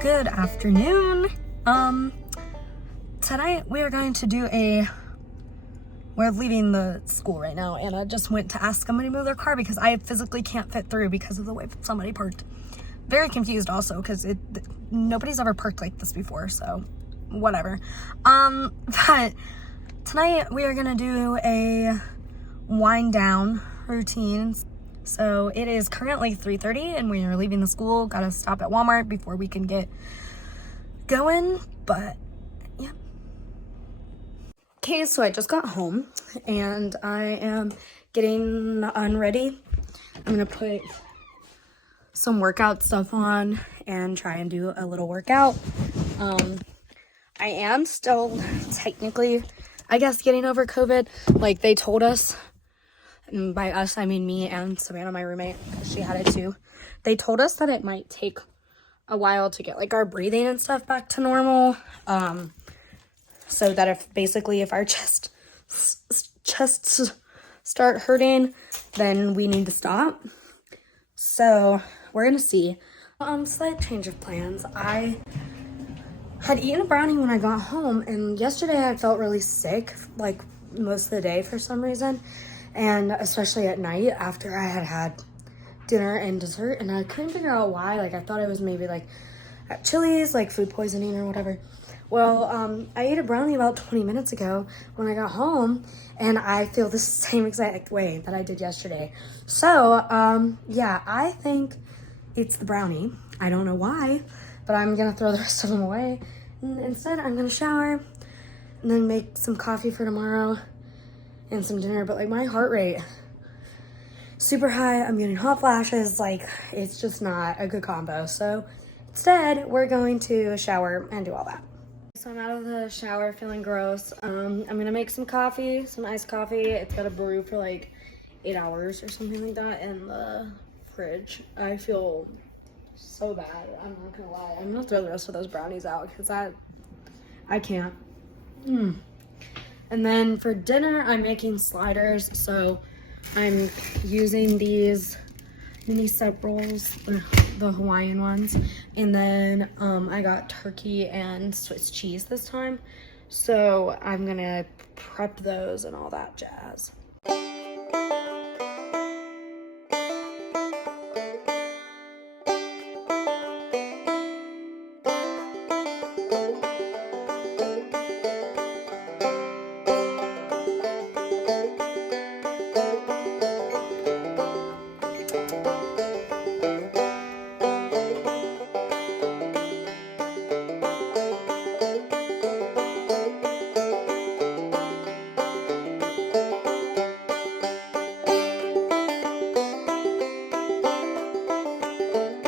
Good afternoon. Tonight we are going to do we're leaving the school right now, and I just went to ask somebody to move their car because I physically can't fit through because of the way somebody parked. Very confused also because nobody's ever parked like this before, so whatever. But tonight we are gonna do a wind down routine. So it is currently 3:30 and we are leaving the school. Gotta stop at Walmart before we can get going, but yeah. Okay, so I just got home and I am getting unready. I'm gonna put some workout stuff on and try and do a little workout. I am still technically, I guess, getting over COVID. Like they told us, and by us I mean me and Savannah, my roommate, because she had it too. They told us that it might take a while to get like our breathing and stuff back to normal. So that if our chests start hurting, then we need to stop. So we're gonna see. Slight change of plans. I had eaten a brownie when I got home, and yesterday I felt really sick, like most of the day for some reason, and especially at night after I had dinner and dessert, and I couldn't figure out why. Like I thought it was maybe like at Chili's, like food poisoning or whatever. Well, I ate a brownie about 20 minutes ago when I got home, and I feel the same exact way that I did yesterday. So, yeah, I think it's the brownie. I don't know why, but I'm gonna throw the rest of them away. And instead, I'm gonna shower and then make some coffee for tomorrow and some dinner. But like my heart rate, super high. I'm getting hot flashes. Like it's just not a good combo. So instead, we're going to shower and do all that. So I'm out of the shower feeling gross. I'm gonna make some coffee, some iced coffee. It's got to brew for like 8 hours or something like that in the fridge. I feel so bad. I'm not gonna lie. I'm gonna throw the rest of those brownies out because I can't. And then for dinner, I'm making sliders. So I'm using these mini set rolls, the Hawaiian ones, and then I got turkey and Swiss cheese this time, so I'm gonna prep those and all that jazz.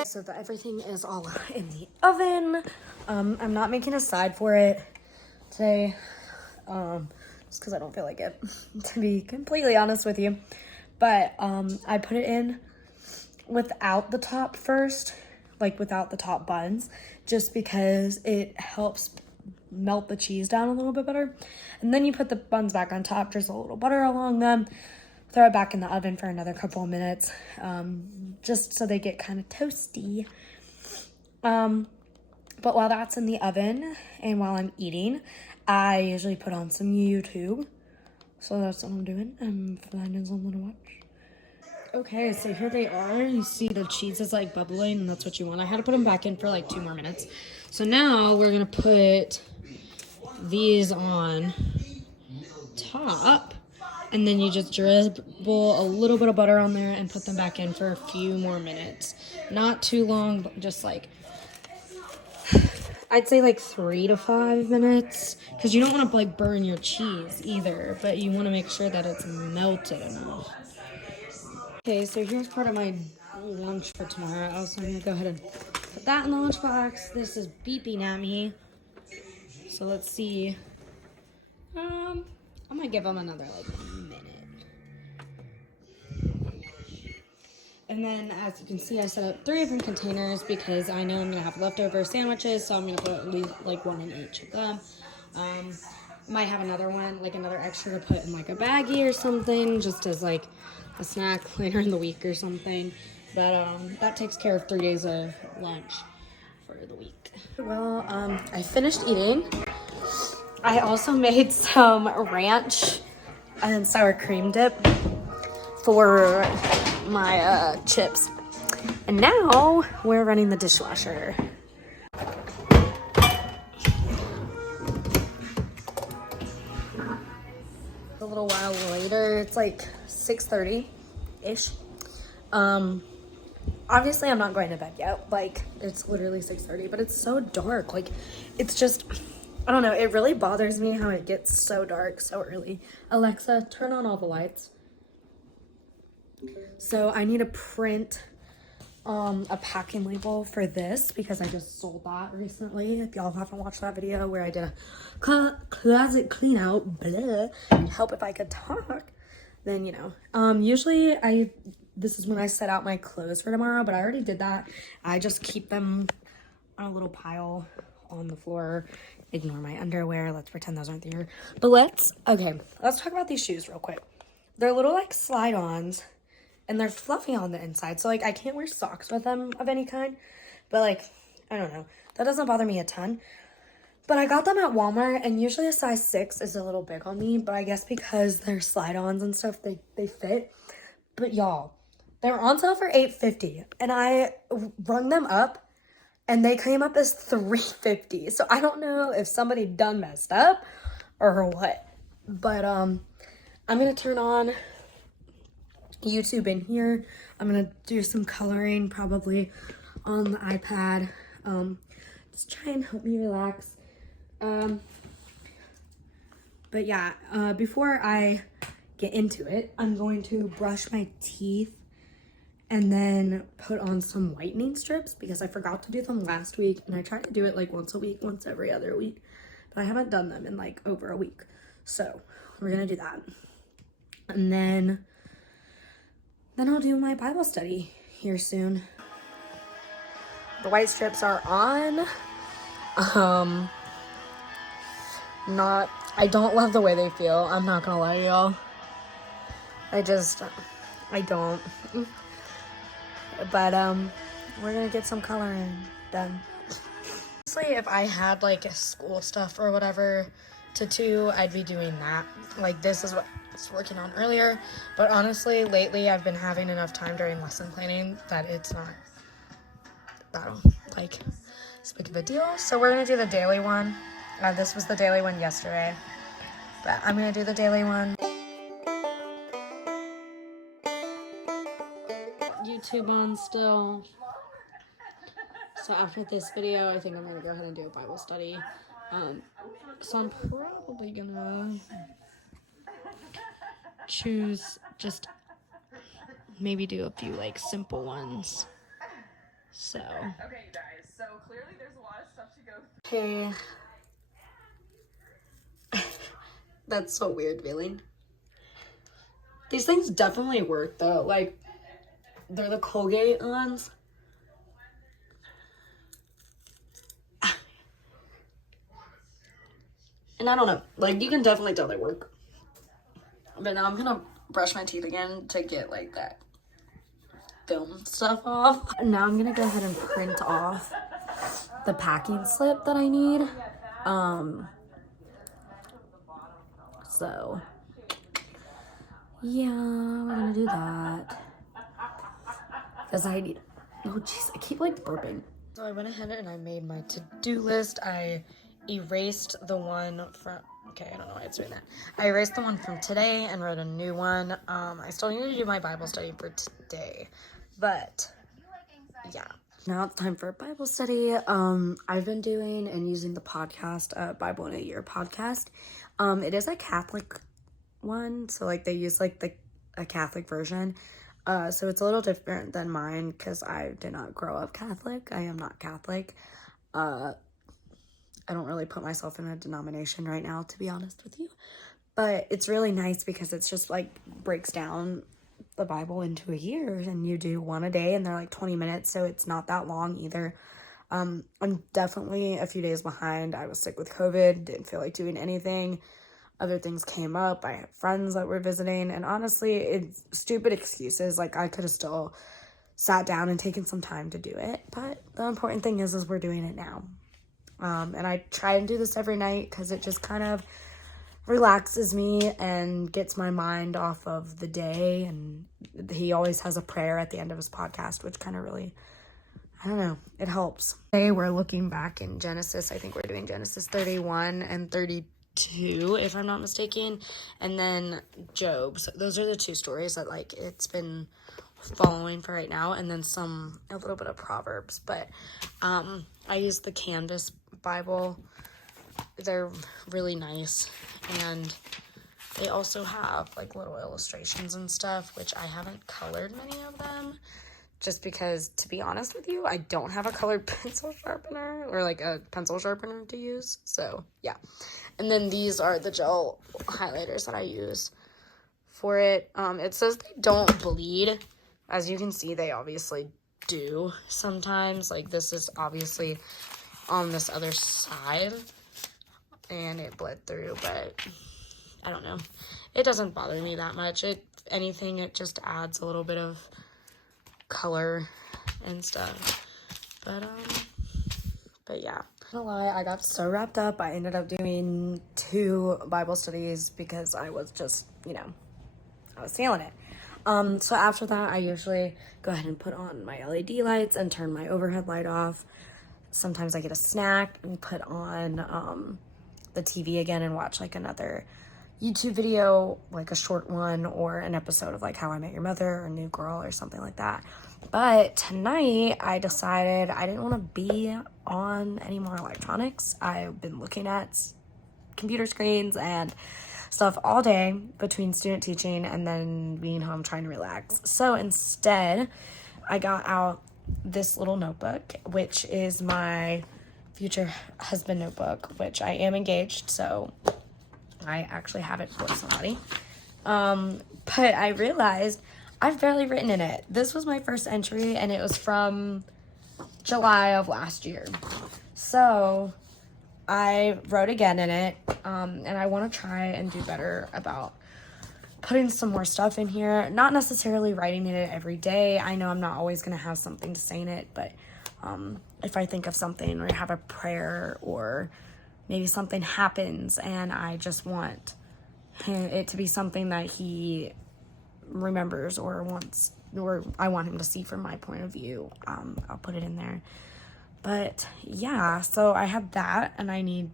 So that everything is all in the oven. I'm not making a side for it today, just because I don't feel like it, to be completely honest with you. But I put it in without the top first, like without the top buns, just because it helps melt the cheese down a little bit better. And then you put the buns back on top, drizzle a little butter along them, throw it back in the oven for another couple of minutes, just so they get kind of toasty. But while that's in the oven and while I'm eating, I usually put on some YouTube. So that's what I'm doing. I'm finding something to watch. Okay, so here they are. You see the cheese is like bubbling, and that's what you want. I had to put them back in for like 2 more minutes. So now we're gonna put these on top. And then you just drizzle a little bit of butter on there and put them back in for a few more minutes. Not too long, but just like, I'd say like 3 to 5 minutes. Because you don't want to like burn your cheese either, but you want to make sure that it's melted enough. Okay, so here's part of my lunch for tomorrow. So I'm going to go ahead and put that in the lunchbox. This is beeping at me. So let's see. I'm gonna give them another like minute. And then as you can see, I set up 3 different containers because I know I'm gonna have leftover sandwiches, so I'm gonna put at least like 1 in each of them. Might have another one, like another extra to put in like a baggie or something, just as like a snack later in the week or something. But that takes care of 3 days of lunch for the week. Well, I finished eating. I also made some ranch and sour cream dip for my chips. And now we're running the dishwasher. A little while later, it's like 6:30-ish. Obviously I'm not going to bed yet. Like, it's literally 6:30, but it's so dark. Like, it's just, I don't know, it really bothers me how it gets so dark so early. Alexa, turn on all the lights. So I need to print a packing label for this because I just sold that recently. If y'all haven't watched that video where I did a closet clean out, blah, help if I could talk, then you know. Usually this is when I set out my clothes for tomorrow, but I already did that. I just keep them on a little pile on the floor. Ignore my underwear. Let's pretend those aren't there. But let's talk about these shoes real quick. They're little like slide-ons. And they're fluffy on the inside. So, like, I can't wear socks with them of any kind. But, like, I don't know. That doesn't bother me a ton. But I got them at Walmart. And usually a size 6 is a little big on me. But I guess because they're slide-ons and stuff, they fit. But, y'all, they were on sale for $8.50. And I rung them up. And they came up as $3.50. So, I don't know if somebody done messed up or what. But, I'm going to turn on YouTube in here. I'm gonna do some coloring probably on the iPad. Just try and help me relax. But yeah, before I get into it, I'm going to brush my teeth and then put on some whitening strips because I forgot to do them last week, and I try to do it like once a week, once every other week, but I haven't done them in like over a week. So we're gonna do that. And then I'll do my Bible study here soon. The white strips are on. I don't love the way they feel. I'm not gonna lie to y'all. I don't. But, we're gonna get some coloring done. Honestly, if I had, like, school stuff or whatever to do, I'd be doing that. Like, this is what I was working on earlier. But honestly, lately, I've been having enough time during lesson planning that it's not like as big of a deal. So we're gonna do the daily one. This was the daily one yesterday, but I'm gonna do the daily one. YouTube on still. So after this video, I think I'm gonna go ahead and do a Bible study. So I'm probably gonna choose just maybe do a few like simple ones. So. Okay, you guys. So clearly there's a lot of stuff to go through. Okay. That's so weird feeling. These things definitely work though. Like, they're the Colgate ones. And I don't know. Like, you can definitely tell they work. But now I'm gonna brush my teeth again to get like that film stuff off. Now I'm gonna go ahead and print off the packing slip that I need. So yeah, we're gonna do that because I need, oh jeez, I keep like burping. So I went ahead and I made my to-do list. I erased the one from, okay, I don't know why it's doing that. I erased the one from today and wrote a new one. I still need to do my Bible study for today, but yeah. Now it's time for a Bible study. I've been doing and using the podcast, Bible in a Year podcast. It is a Catholic one, so like they use like a Catholic version. So it's a little different than mine because I did not grow up Catholic. I am not Catholic. I don't really put myself in a denomination right now, to be honest with you. But it's really nice because it's just like breaks down the Bible into a year, and you do one a day, and they're like 20 minutes, so it's not that long either. I'm definitely a few days behind. I was sick with COVID, didn't feel like doing anything. Other things came up. I had friends that were visiting, and honestly, it's stupid excuses. Like, I could have still sat down and taken some time to do it, but the important thing is we're doing it now. And I try and do this every night because it just kind of relaxes me and gets my mind off of the day. And he always has a prayer at the end of his podcast, which kind of really, I don't know, it helps. Today we're looking back in Genesis. I think we're doing Genesis 31 and 32, if I'm not mistaken, and then Job. So those are the two stories that, like, it's been following for right now, and then a little bit of Proverbs. But I use the Canvas Bible. They're really nice, and they also have like little illustrations and stuff, which I haven't colored many of them just because, to be honest with you, I don't have a colored pencil sharpener or like a pencil sharpener to use. So yeah. And then these are the gel highlighters that I use for it. It says they don't bleed. As you can see, they obviously do sometimes. Like, this is obviously on this other side, and it bled through, but I don't know. It doesn't bother me that much. If anything, it just adds a little bit of color and stuff. But yeah. I'm not gonna lie, I got so wrapped up. I ended up doing 2 Bible studies because I was just, I was feeling it. So after that, I usually go ahead and put on my LED lights and turn my overhead light off. Sometimes I get a snack and put on the TV again and watch like another YouTube video, like a short one, or an episode of like How I Met Your Mother or New Girl or something like that. But tonight I decided I didn't want to be on any more electronics. I've been looking at computer screens and stuff all day between student teaching and then being home trying to relax. So instead, I got out this little notebook, which is my future husband notebook, which I am engaged, so I actually have it for somebody. But I realized I've barely written in it. This was my first entry, and it was from July of last year. So I wrote again in it, and I want to try and do better about putting some more stuff in here. Not necessarily writing in it every day. I know I'm not always going to have something to say in it, but if I think of something or have a prayer or maybe something happens and I just want it to be something that he remembers or wants, or I want him to see from my point of view, I'll put it in there. But yeah, so I have that, and I need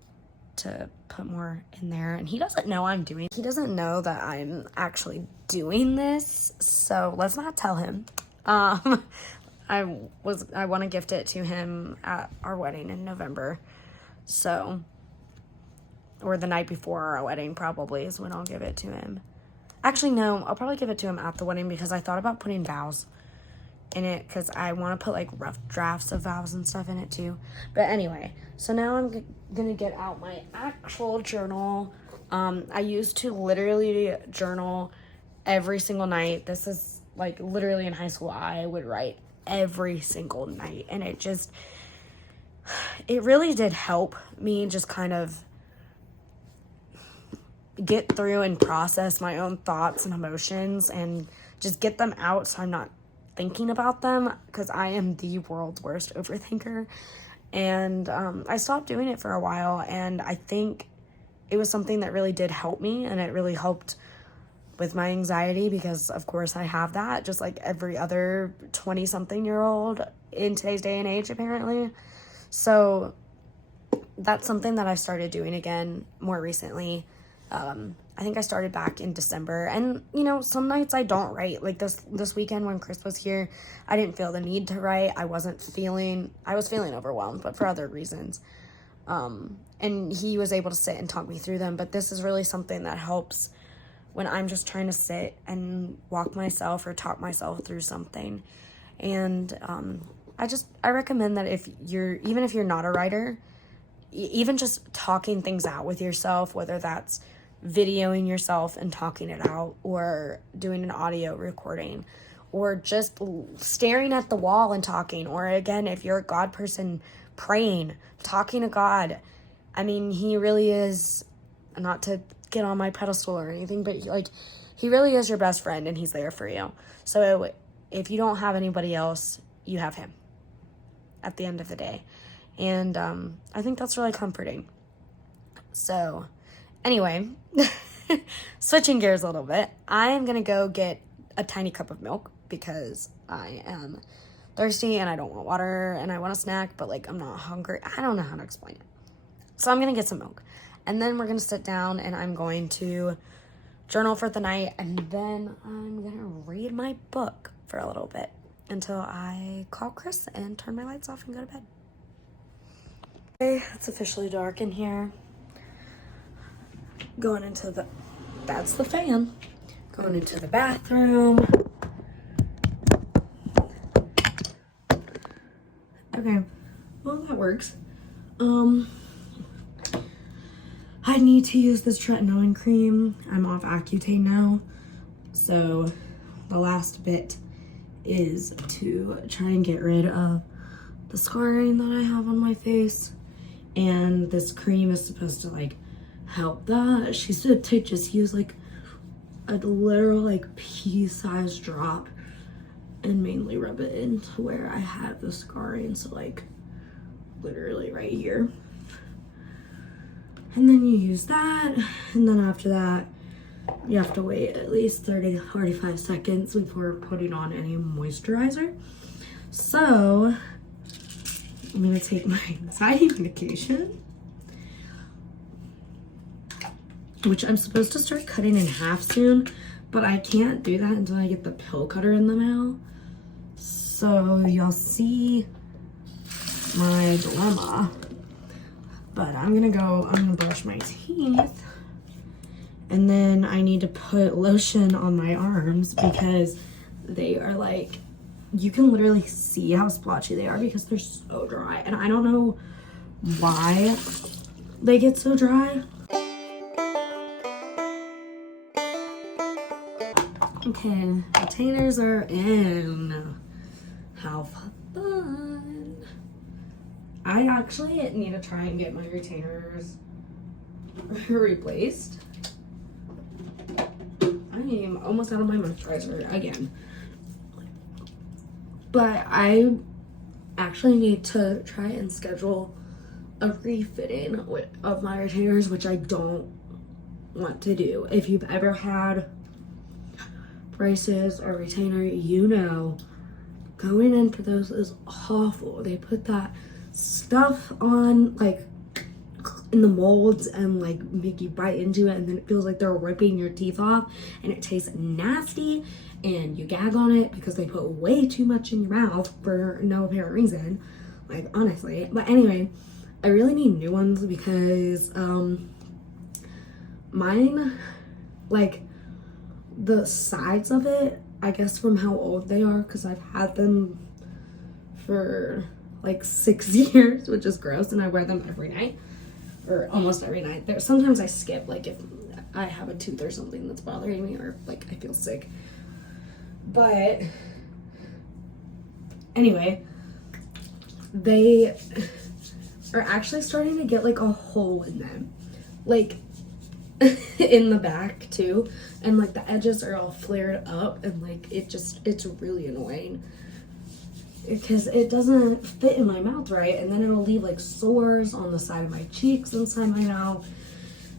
to put more in there, and he doesn't know he doesn't know that I'm actually doing this, so let's not tell him. I want to gift it to him at our wedding in November, so, or the night before our wedding probably is when I'll give it to him. Actually, no, I'll probably give it to him at the wedding because I thought about putting vows in it because I want to put like rough drafts of vows and stuff in it too. But anyway, so now I'm gonna get out my actual journal. I used to literally journal every single night. This is like literally in high school I would write every single night, and it really did help me just kind of get through and process my own thoughts and emotions and just get them out so I'm not thinking about them, because I am the world's worst overthinker. And I stopped doing it for a while, and I think it was something that really did help me, and it really helped with my anxiety because of course I have that just like every other 20-something-year-old in today's day and age apparently. So that's something that I started doing again more recently. I think I started back in December, and some nights I don't write. Like this weekend when Chris was here, I didn't feel the need to write. I was feeling overwhelmed, but for other reasons. And he was able to sit and talk me through them, but this is really something that helps when I'm just trying to sit and walk myself or talk myself through something. And I recommend that even if you're not a writer, even just talking things out with yourself, whether that's videoing yourself and talking it out, or doing an audio recording, or just staring at the wall and talking, or again, if you're a God person, praying, talking to God. I mean, he really is, not to get on my pedestal or anything, but he really is your best friend, and he's there for you. So if you don't have anybody else, you have him. at the end of the day. And I think that's really comforting. So anyway, switching gears a little bit, I am gonna go get a tiny cup of milk because I am thirsty and I don't want water and I want a snack, but like I'm not hungry. I don't know how to explain it. So I'm gonna get some milk, and then we're gonna sit down and I'm going to journal for the night, and then I'm gonna read my book for a little bit until I call Chris and turn my lights off and go to bed. Okay, it's officially dark in here. Going into the, that's the fan. Going into the bathroom. Okay, well that works. I need to use this Tretinoin Cream. I'm off Accutane now. So the last bit is to try and get rid of the scarring that I have on my face. And this cream is supposed to like help that. She said to just use like a literal like pea-sized drop and mainly rub it into where I have the scarring. So like literally right here. And then you use that, and then after that, you have to wait at least 30-45 seconds before putting on any moisturizer. So, I'm gonna take my anxiety medication, which I'm supposed to start cutting in half soon, but I can't do that until I get the pill cutter in the mail. So, you'll see my dilemma. But I'm gonna brush my teeth, and then I need to put lotion on my arms because they are like, you can literally see how splotchy they are because they're so dry, and I don't know why they get so dry. Okay, retainers are in. How fun. I actually need to try and get my retainers replaced. I am almost out of my moisturizer again. But I actually need to try and schedule a refitting of my retainers, which I don't want to do. If you've ever had braces or retainer, you know going in for those is awful. They put that stuff on like in the molds and like make you bite into it, and then it feels like they're ripping your teeth off, and it tastes nasty, and you gag on it because they put way too much in your mouth for no apparent reason, like honestly. But anyway, I really need new ones because mine, like the sides of it, I guess from how old they are, because I've had them for like 6 years, which is gross, and I wear them every night, or almost every night. Sometimes I skip, like if I have a tooth or something that's bothering me, or like I feel sick. But anyway, they are actually starting to get like a hole in them, like in the back too, and like the edges are all flared up, and like it's really annoying because it doesn't fit in my mouth right, and then it'll leave like sores on the side of my cheeks, inside my mouth,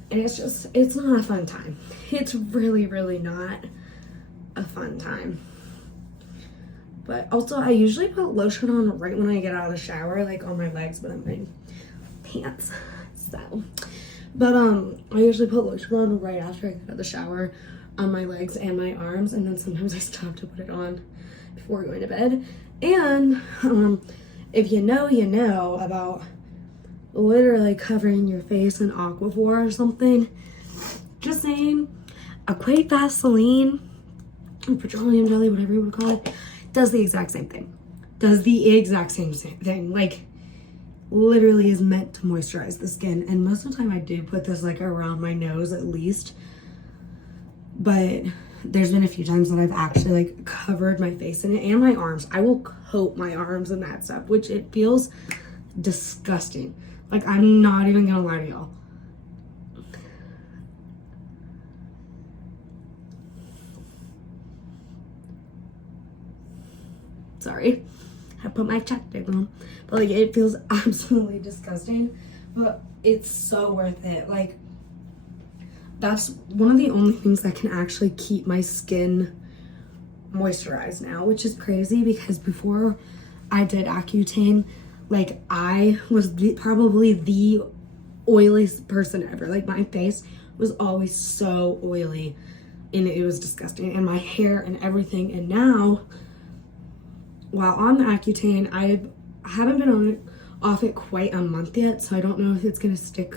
and it's not a fun time. It's really not a fun time. But also, I usually put lotion on right when I get out of the shower, like on my legs, but I'm wearing pants, so. But I usually put lotion on right after I get out of the shower on my legs and my arms, and then sometimes I stop to put it on before going to bed. And if you know about literally covering your face in Aquaphor or something, just saying, equate Vaseline, petroleum jelly, whatever you want to call it, does the exact same thing. Does the exact same thing. Like, literally is meant to moisturize the skin. And most of the time I do put this like around my nose at least. But there's been a few times that I've actually like covered my face in it and my arms. I will coat my arms in that stuff, which it feels disgusting. Like, I'm not even gonna lie to y'all. Sorry. I put my chapstick on. But like, it feels absolutely disgusting, but it's so worth it. Like, that's one of the only things that can actually keep my skin moisturized now, which is crazy because before I did Accutane, like, I was probably the oiliest person ever. Like, my face was always so oily and it was disgusting, and my hair and everything. And now, while on the Accutane, I haven't been off it quite a month yet, so I don't know if it's gonna stick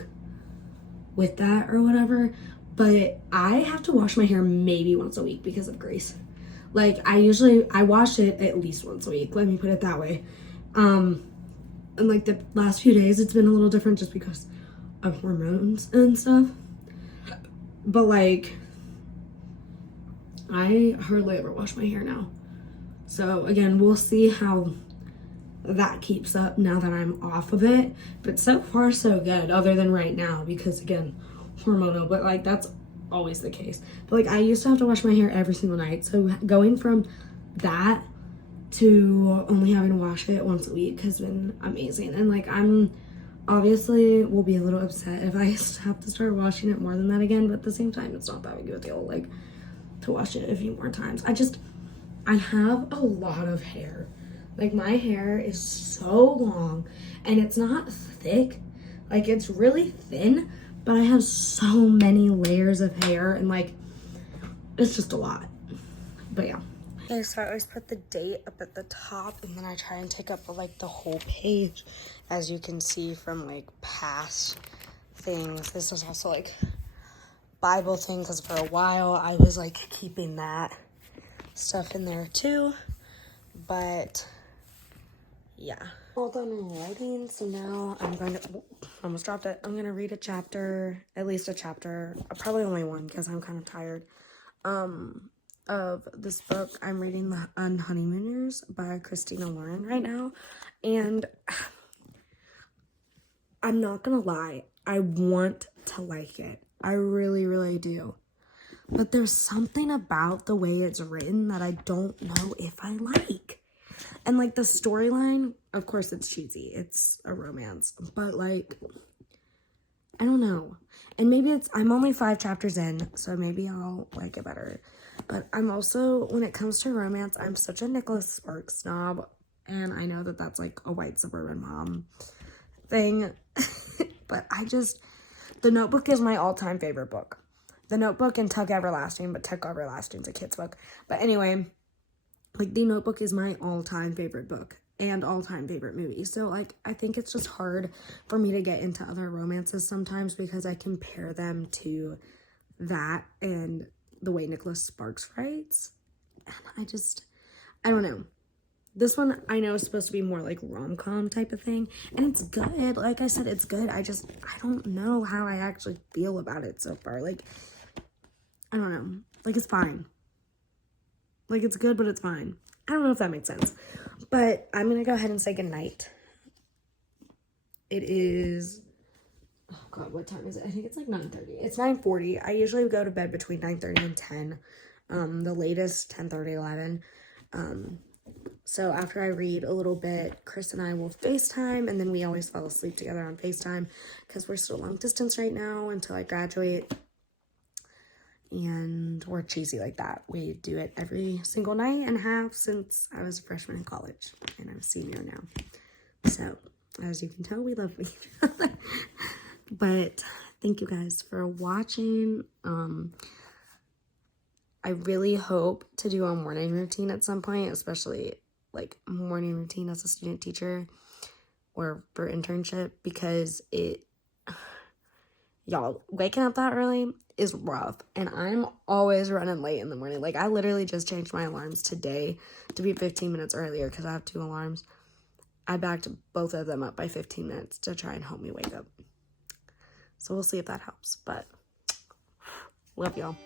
with that or whatever, but I have to wash my hair maybe once a week because of grease. Like, I wash it at least once a week, let me put it that way. And like the last few days it's been a little different just because of hormones and stuff, but like, I hardly ever wash my hair now. So again, we'll see how that keeps up now that I'm off of it, but so far so good, other than right now because again, hormonal, but like that's always the case. But like, I used to have to wash my hair every single night, so going from that to only having to wash it once a week has been amazing. And like, I'm obviously will be a little upset if I have to start washing it more than that again, but at the same time, it's not that big of a deal, like, to wash it a few more times. I have a lot of hair. Like, my hair is so long and it's not thick, like, it's really thin, but I have so many layers of hair and like, it's just a lot. But yeah. Okay, so I always put the date up at the top and then I try and take up like the whole page, as you can see from like past things. This is also like Bible thing because for a while I was like keeping that stuff in there too, but yeah. All done writing, so now I'm going to, almost dropped it. I'm going to read a chapter, at least a chapter, probably only one because I'm kind of tired, of this book. I'm reading The Honeymooners by Christina Lauren right now, and I'm not gonna lie, I want to like it. I really, really do. But there's something about the way it's written that I don't know if I like. And like the storyline, of course it's cheesy, it's a romance, but like, I don't know. And maybe I'm only 5 chapters in, so maybe I'll like it better. But I'm also, when it comes to romance, I'm such a Nicholas Sparks snob, and I know that that's like a white suburban mom thing, but The Notebook is my all-time favorite book. The Notebook and Tug Everlasting, but Tug Everlasting's a kid's book. But anyway, like, The Notebook is my all-time favorite book and all-time favorite movie. So, like, I think it's just hard for me to get into other romances sometimes because I compare them to that and the way Nicholas Sparks writes. And I don't know. This one I know is supposed to be more like rom-com type of thing, and it's good. Like I said, it's good. I don't know how I actually feel about it so far. Like, I don't know. Like, it's fine. Like, it's good, but it's fine. I don't know if that makes sense. But I'm going to go ahead and say goodnight. It is, oh God, what time is it? I think it's like 9:30. It's 9:40. I usually go to bed between 9:30 and 10. The latest, 10:30, 11. So after I read a little bit, Chris and I will FaceTime, and then we always fall asleep together on FaceTime because we're still long distance right now until I graduate. And we're cheesy like that. We do it every single night and have since I was a freshman in college, and I'm a senior now. So, as you can tell, we love each other. But thank you guys for watching. I really hope to do a morning routine at some point, especially like morning routine as a student teacher or for internship, because y'all, waking up that early is rough, and I'm always running late in the morning. Like, I literally just changed my alarms today to be 15 minutes earlier because I have 2 alarms. I backed both of them up by 15 minutes to try and help me wake up. So we'll see if that helps, but love y'all.